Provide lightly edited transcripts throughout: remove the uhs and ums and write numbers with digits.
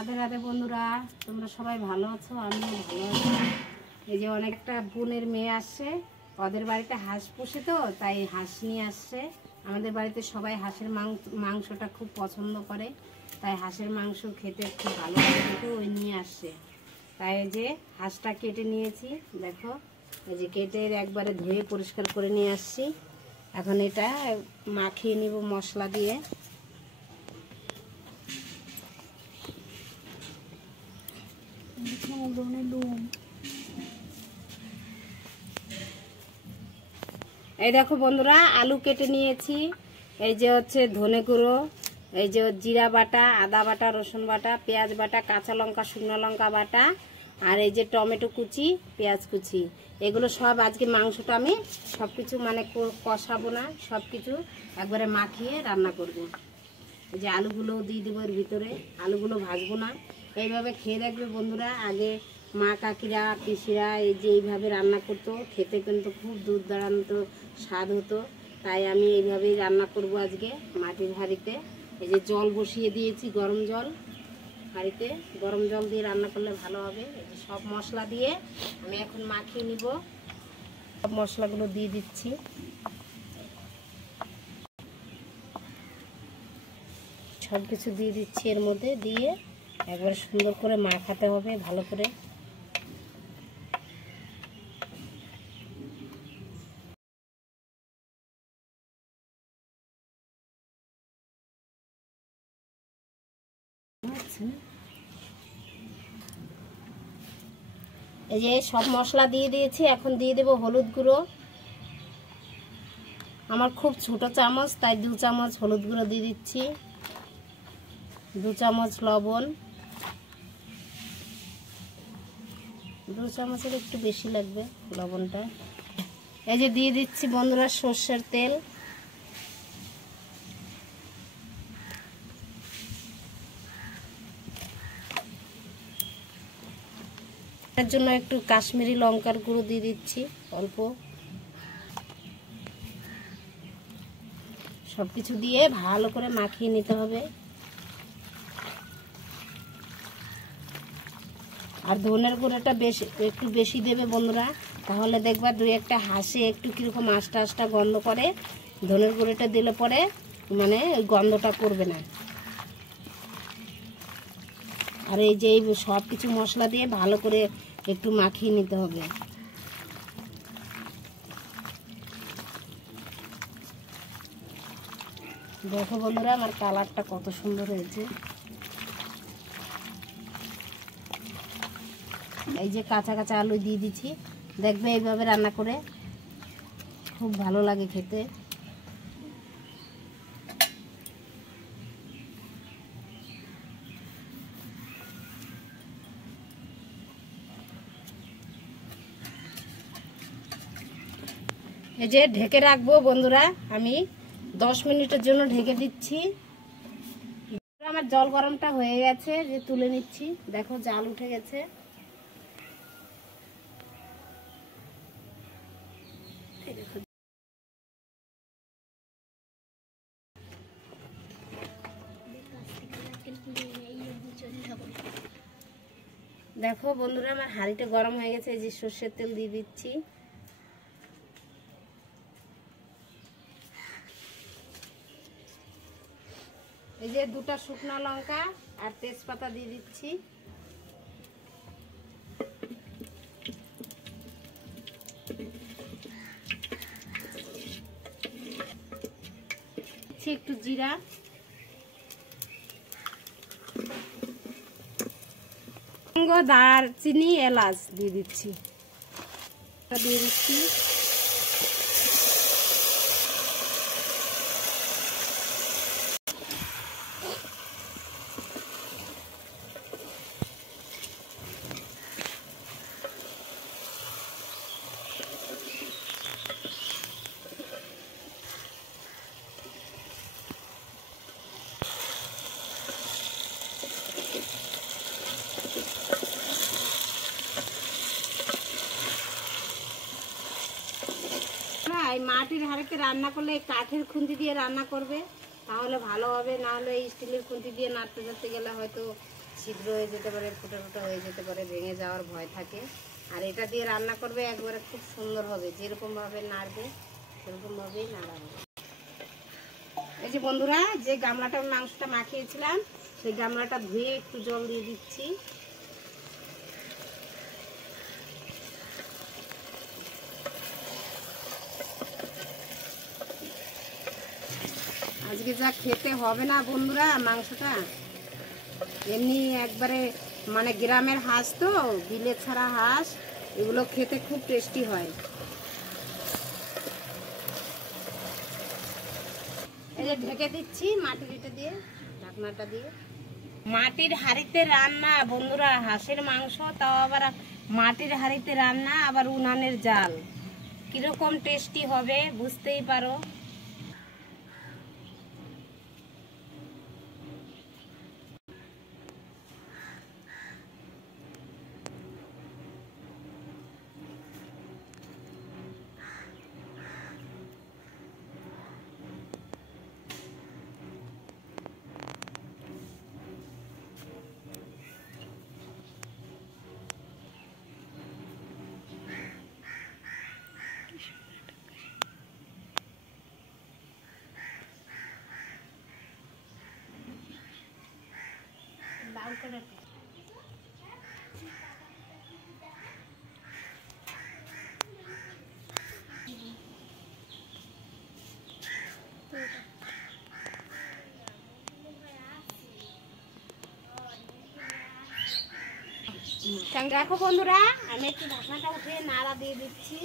রাধে রাধে বন্ধুরা, তোমরা সবাই ভালো আছো? আমিও ভালো আছি। এই যে অনেকটা বোনের মেয়ে আসছে, ওদের বাড়িতে হাঁস পুষে তো, তাই হাঁস নিয়ে আসছে। আমাদের বাড়িতে সবাই হাঁসের মাংসটা খুব পছন্দ করে, তাই হাঁসের মাংস খেতে খুব ভালো লাগে, কিন্তু ওই নিয়ে আসছে। তাই যে হাঁসটা কেটে নিয়েছি, দেখো এই যে কেটে একবারে ধুয়ে পরিষ্কার করে নিয়ে আসছি। এখন এটা মাখিয়ে নিব মশলা দিয়ে। এই দেখো বন্ধুরা, আলু কেটে নিয়েছি। এই যে হচ্ছে ধনে গুঁড়ো, এই যে জিরা বাটা, আদা বাটা, রসুন বাটা, পেঁয়াজ বাটা, কাঁচা লঙ্কা, শুকনো লঙ্কা বাটা, আর এই যে টমেটো কুচি, পেঁয়াজ কুচি। এগুলো সব আজকে মাংসটা আমি সব কিছু মানে কষাবো না, সব কিছু একবারে মাখিয়ে রান্না করব। এই যে আলুগুলোও দিয়ে দেবো এর ভিতরে, আলুগুলো ভাজবো না। এইভাবে খেয়ে দেখবে বন্ধুরা, আগে মা কাকিরা পিসিরা এই যে এইভাবে রান্না করতো, খেতে কিন্তু খুব দুর্দান্ত স্বাদ হতো। তাই আমি এইভাবেই রান্না করব আজকে মাটির হাঁড়িতে। এই যে জল বসিয়ে দিয়েছি, গরম জল, হাঁড়িতে গরম জল দিয়ে রান্না করলে ভালো হবে। এই যে সব মশলা দিয়ে আমি এখন মাখিয়ে নিব। সব মশলাগুলো দিয়ে দিচ্ছি। সব কিছু দিয়ে দিচ্ছি এর মধ্যে, দিয়ে একবার সুন্দর করে মাখাতে হবে ভালো করে। এই যে সব মশলা দিয়ে দিয়েছি, এখন দিয়ে দেব হলুদ গুঁড়ো। আমার খুব ছোট চামচ, তাই 2 চামচ হলুদ গুঁড়ো দিয়ে দিচ্ছি, 2 চামচ লবণ, 2 চামচের একটু বেশি লাগবে লবণটা। এই যে দিয়ে দিচ্ছি বন্ধুরা সর্ষের তেল, এর জন্য একটু কাশ্মীরি লঙ্কার গুঁড়ো দিয়ে দিচ্ছি অল্প। সবকিছু দিয়ে ভালো করে মাখিয়ে নিতে হবে। আর ধনের গুঁড়োটা একটু বেশি দেবে বন্ধুরা, তাহলে দেখবা 2-1টা হাঁসে একটু কীরকম আষ্টা আষ্টা গন্ধ করে। ধনের গুঁড়োটা দিলে পরে মানে ওই গন্ধটা করবে না। আর এই যে সব কিছু মশলা দিয়ে ভালো করে একটু মাখিয়ে নিতে হবে। দেখো বন্ধুরা, আমার কালারটা কত সুন্দর হয়েছে। এই যে কাঁচা কাঁচা আলু দিয়ে দিচ্ছি, দেখবে এইভাবে রান্না করে খুব ভালো লাগে খেতে। এই যে ঢেকে রাখবো বন্ধুরা, আমি 10 মিনিটের জন্য ঢেকে দিচ্ছি। আমার জল গরমটা হয়ে গেছে, যে তুলে নিচ্ছি। দেখো জাল উঠে গেছে। দেখো বন্ধুরা, আমার হাঁড়িটা গরম হয়ে গেছে। এই যে সর্ষের তেল দিয়ে দিচ্ছি। এই যে 2টা শুকনো লঙ্কা আর তেজপাতা দিয়ে দিচ্ছি। একটু জিরা, দারচিনি, এলাচ দিয়ে দিচ্ছি। এই মাটির হাঁড়িতে রান্না করলে কাঠের খুন্তি দিয়ে রান্না করবে, তাহলে ভালো হবে। না হলে এই স্টিলের খুন্তি দিয়ে নাড়তে নাড়তে গেলে হয়তো ছিদ্র হয়ে যেতে পারে, ফুটা ফুটা হয়ে যেতে পারে, ভেঙে যাওয়ার ভয় থাকে। আর এটা দিয়ে রান্না করবে একবারে খুব সুন্দর হবে, যেরকমভাবে নাড়বে সেরকমভাবেই নাড়া হবে। এই যে বন্ধুরা, যে গামলাটা মাংসটা মাখিয়েছিলাম সেই গামলাটা ধুয়ে একটু জল দিয়ে দিচ্ছি। আজকে যা খেতে হবে না বন্ধুরা মাংসটা, এমনি একবারে মানে গ্রামের হাঁস তো, বিলেত ছাড়া হাঁস, এগুলো খেতে খুব টেস্টি হয়। এই যে ঢেকে দিচ্ছি মাটির এটা দিয়ে, ঢাকনাটা দিয়ে। মাটির হাঁড়িতে রান্না বন্ধুরা, হাঁসের মাংস, তাও আবার মাটির হাঁড়িতে রান্না, আবার উনানের জাল, কিরকম টেস্টি হবে বুঝতেই পারো। দেখো বন্ধুরা, আমি একটু ঢাকনাটা উঠে নাড়া দিয়ে দিচ্ছি।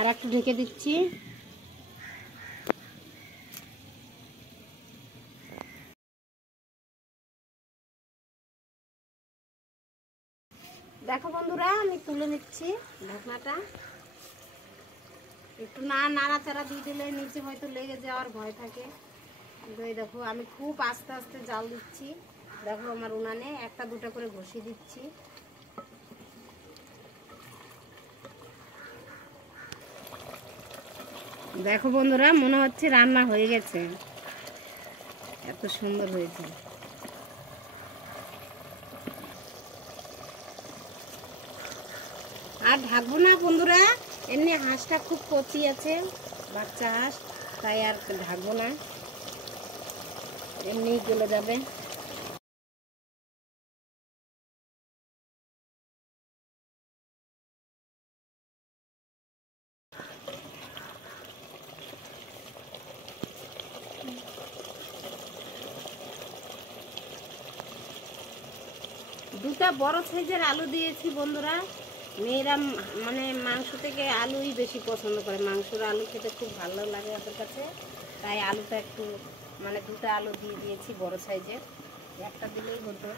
আর একটু ঢেকে দিচ্ছি। দেখো বন্ধুরা, আমি তুলে নিচ্ছি ঢাকনাটা। একটু নাড়াচাড়া দিয়ে দিলে নিচে হয়তো লেগে যাওয়ার ভয় থাকে, কিন্তু এই দেখো আমি খুব আস্তে আস্তে জাল দিচ্ছি। দেখো আমার উনানে একটা দুটা করে ঘষিয়ে দিচ্ছি। দেখো বন্ধুরা, মনে হচ্ছে রান্না হয়ে গেছে, এত সুন্দর হয়েছে। আর ঢাকবো না বন্ধুরা, এমনি হাঁসটা খুব কচি আছে, বাচ্চা হাঁস, তাই আর ঢাকবো না, এমনি গলে যাবে। দুটা বড় সাইজের আলু দিয়েছি বন্ধুরা। মেয়েরা মানে মাংস থেকে আলুই বেশি পছন্দ করে, মাংসর আলু খেতে খুব ভালো লাগে ওদের কাছে, তাই আলুটা একটু মানে দুটো আলু দিয়ে দিয়েছি বড় সাইজের, একটা দিলেই হতো।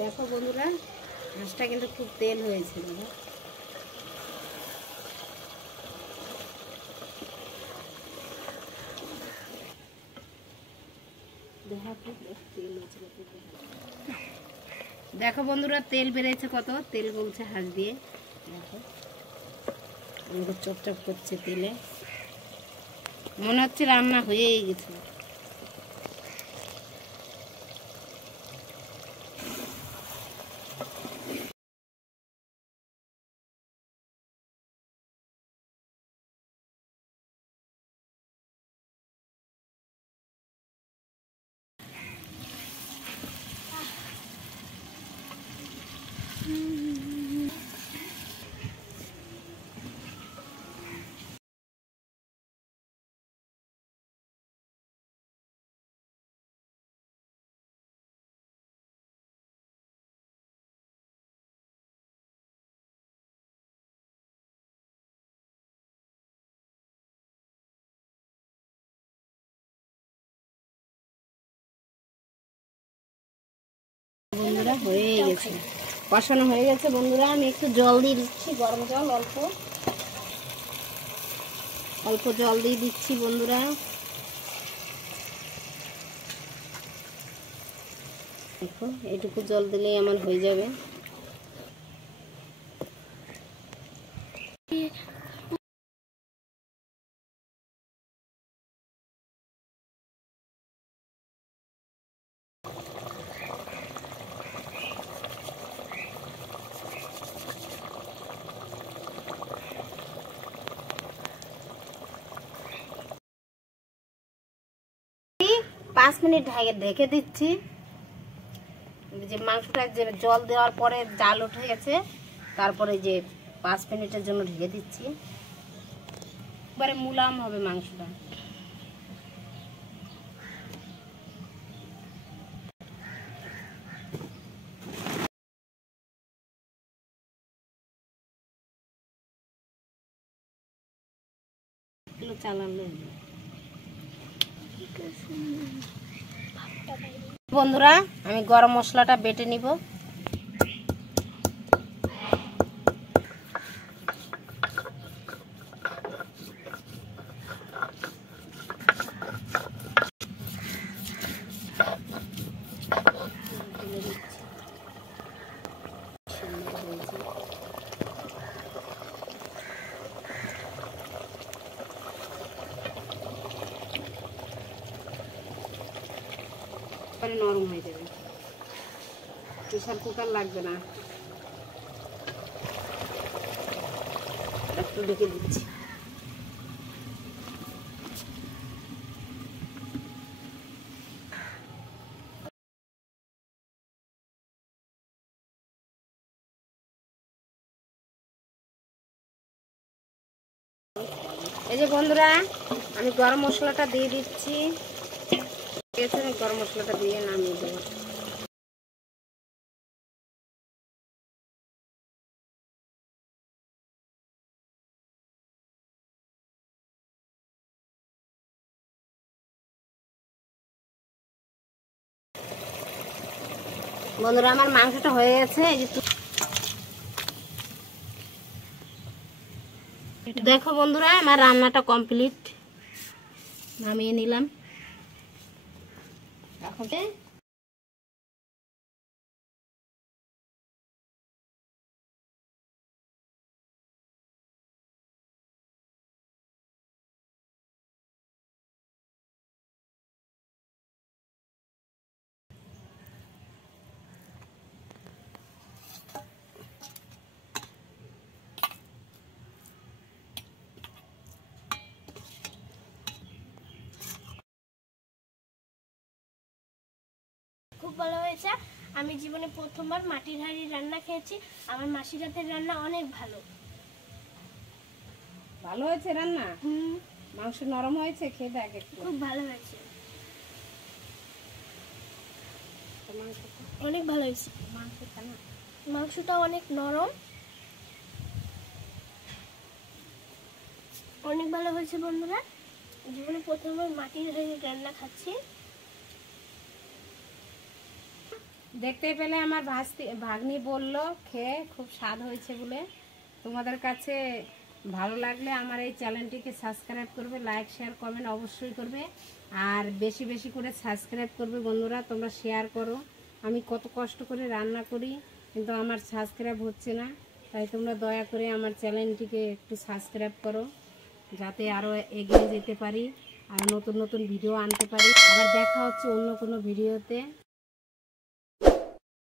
দেখো বন্ধুরা, হাঁসটা কিন্তু খুব তেল হয়েছিল। দেখো বন্ধুরা, তেল বেড়েছে কত, তেল বলছে হাঁস দিয়ে। দেখো চপচপ করছে তেলে, মনে হচ্ছে রান্না হয়েই গেছে। বন্ধুরা হয়ে গেছে, কষানো হয়ে গেছে বন্ধুরা। আমি একটু জল দিয়ে দিচ্ছি, গরম জল অল্প অল্প জল দিয়ে দিচ্ছি বন্ধুরা। দেখো এইটুকু জল দিলেই আমার হয়ে যাবে। পাঁচ মিনিট ঢেকে দিচ্ছি। যে মাংসটা যে জল দেওয়ার পরে জাল উঠে গেছে, তারপরে যে 5 মিনিটের জন্য ঢেকে দিচ্ছি। এবারে মুলাম হবে মাংসটা। চালানো বন্ধুরা, আমি গরম মশলাটা বেটে নিব। নরম হয়ে যাবে, প্রেসার কুকার লাগবে না। একটু ঢেকে দিচ্ছি। এই যে বন্ধুরা, আমি গরম মশলাটা দিয়ে দিচ্ছি। গরম মশলাটা দিয়ে নামিয়ে দেবো। বন্ধুরা, আমার মাংসটা হয়ে গেছে। এই যে দেখো বন্ধুরা, আমার রান্নাটা কমপ্লিট, নামিয়ে নিলাম। এখন খুব ভালো হয়েছে। আমি জীবনে প্রথমবার মাটির হাঁড়ির রান্না খেয়েছি। আমার মাসির হাতের রান্না অনেক ভালো। ভালো হয়েছে রান্না? মাংস নরম হয়েছে, খেয়ে দেখ একটু। খুব ভালো হয়েছে, অনেক ভালো হয়েছে। মাংসটা অনেক নরম, অনেক ভালো হয়েছে বন্ধুরা। জীবনে প্রথমবার মাটির হাঁড়ির রান্না খাচ্ছি। দেখতে পেলে আমার ভাগ্নি বললো খেয়ে খুব স্বাদ হয়েছে বলে। তোমাদের কাছে ভালো লাগলে আমার এই চ্যানেলটিকে সাবস্ক্রাইব করবে, লাইক শেয়ার কমেন্ট অবশ্যই করবে, আর বেশি বেশি করে সাবস্ক্রাইব করবে বন্ধুরা। তোমরা শেয়ার করো। আমি কত কষ্ট করে রান্না করি, কিন্তু আমার সাবস্ক্রাইব হচ্ছে না। তাই তোমরা দয়া করে আমার চ্যানেলটিকে একটু সাবস্ক্রাইব করো, যাতে আরও এগিয়ে যেতে পারি আর নতুন নতুন ভিডিও আনতে পারি। আবার দেখা হচ্ছে অন্য কোনো ভিডিওতে।